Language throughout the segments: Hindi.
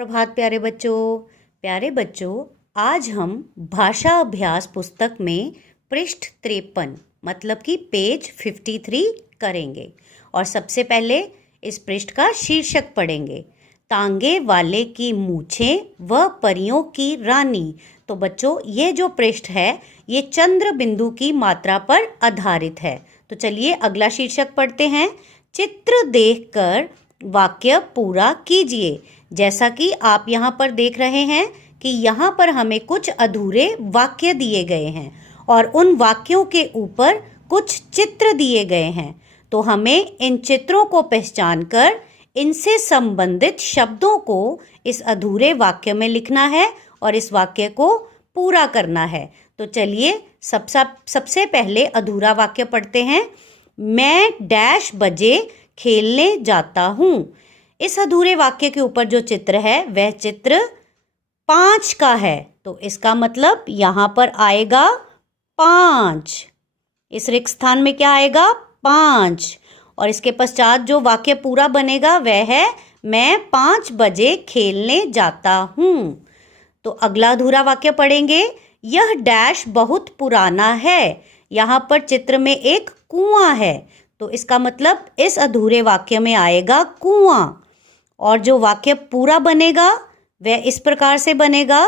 प्रभात प्यारे बच्चों, आज हम भाषा अभ्यास पुस्तक में पृष्ठ 53 मतलब कि पेज 53 करेंगे। और सबसे पहले इस पृष्ठ का शीर्षक पढ़ेंगे, तांगे वाले की मूछें व परियों की रानी। तो बच्चों, ये जो पृष्ठ है ये चंद्र बिंदु की मात्रा पर आधारित है। तो चलिए अगला शीर्षक पढ़ते हैं। चित्र देखकर वाक्य पूरा कीजिए। जैसा कि आप यहाँ पर देख रहे हैं कि यहाँ पर हमें कुछ अधूरे वाक्य दिए गए हैं और उन वाक्यों के ऊपर कुछ चित्र दिए गए हैं। तो हमें इन चित्रों को पहचान कर इनसे संबंधित शब्दों को इस अधूरे वाक्य में लिखना है और इस वाक्य को पूरा करना है। तो चलिए सबसे पहले अधूरा वाक्य पढ़ते हैं। मैं डैश बजे खेलने जाता हूँ। इस अधूरे वाक्य के ऊपर जो चित्र है वह चित्र 5 का है। तो इसका मतलब यहाँ पर आएगा 5। इस रिक्त स्थान में क्या आएगा? 5। और इसके पश्चात जो वाक्य पूरा बनेगा वह है मैं 5 बजे खेलने जाता हूँ। तो अगला अधूरा वाक्य पढ़ेंगे। यह डैश बहुत पुराना है। यहाँ पर चित्र में एक कुआं है। तो इसका मतलब इस अधूरे वाक्य में आएगा कुआं। और जो वाक्य पूरा बनेगा वह इस प्रकार से बनेगा,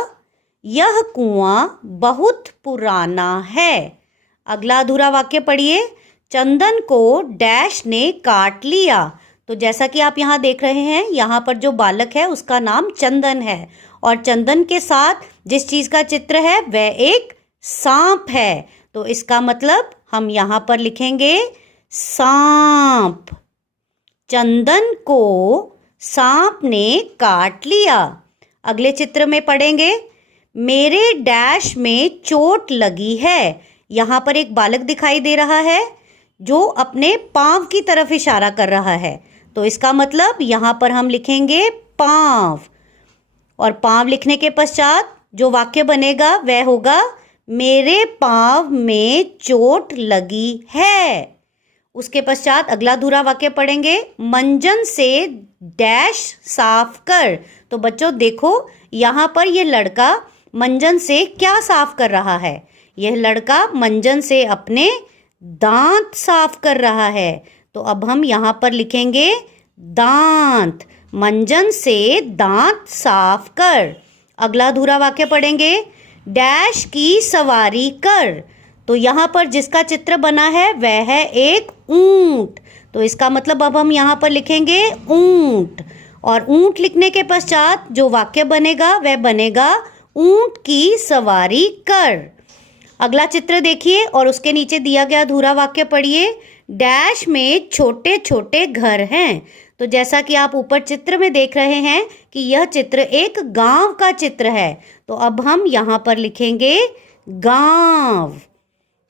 यह कुआं बहुत पुराना है। अगला अधूरा वाक्य पढ़िए। चंदन को डैश ने काट लिया। तो जैसा कि आप यहाँ देख रहे हैं, यहाँ पर जो बालक है उसका नाम चंदन है और चंदन के साथ जिस चीज़ का चित्र है वह एक सांप है। तो इसका मतलब हम यहाँ पर लिखेंगे सांप। चंदन को सांप ने काट लिया। अगले चित्र में पढ़ेंगे, मेरे डैश में चोट लगी है। यहाँ पर एक बालक दिखाई दे रहा है जो अपने पाँव की तरफ इशारा कर रहा है। तो इसका मतलब यहाँ पर हम लिखेंगे पाँव। और पाँव लिखने के पश्चात जो वाक्य बनेगा वह होगा, मेरे पाँव में चोट लगी है। उसके पश्चात अगला अधूरा वाक्य पढ़ेंगे, मंजन से डैश साफ कर। तो बच्चों देखो, यहाँ पर यह लड़का मंजन से क्या साफ कर रहा है? यह लड़का मंजन से अपने दांत साफ कर रहा है। तो अब हम यहाँ पर लिखेंगे दांत। मंजन से दांत साफ कर। अगला अधूरा वाक्य पढ़ेंगे, डैश की सवारी कर। तो यहाँ पर जिसका चित्र बना है वह है एक ऊंट। तो इसका मतलब अब हम यहाँ पर लिखेंगे ऊंट। और ऊंट लिखने के पश्चात जो वाक्य बनेगा वह बनेगा ऊंट की सवारी कर। अगला चित्र देखिए और उसके नीचे दिया गया अधूरा वाक्य पढ़िए। डैश में छोटे छोटे घर हैं। तो जैसा कि आप ऊपर चित्र में देख रहे हैं कि यह चित्र एक गांव का चित्र है। तो अब हम यहाँ पर लिखेंगे गांव।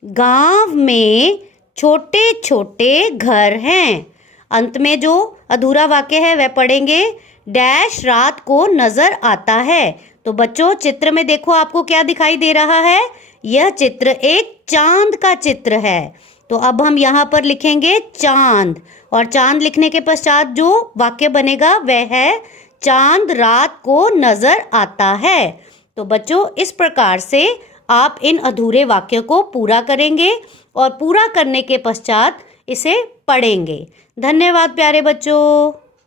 गांव में छोटे छोटे घर हैं। अंत में जो अधूरा वाक्य है वह पढ़ेंगे, डैश रात को नजर आता है। तो बच्चों चित्र में देखो आपको क्या दिखाई दे रहा है? यह चित्र एक चांद का चित्र है। तो अब हम यहाँ पर लिखेंगे चांद। और चांद लिखने के पश्चात जो वाक्य बनेगा वह है, चांद रात को नजर आता है। तो बच्चों इस प्रकार से आप इन अधूरे वाक्यों को पूरा करेंगे और पूरा करने के पश्चात इसे पढ़ेंगे। धन्यवाद प्यारे बच्चों।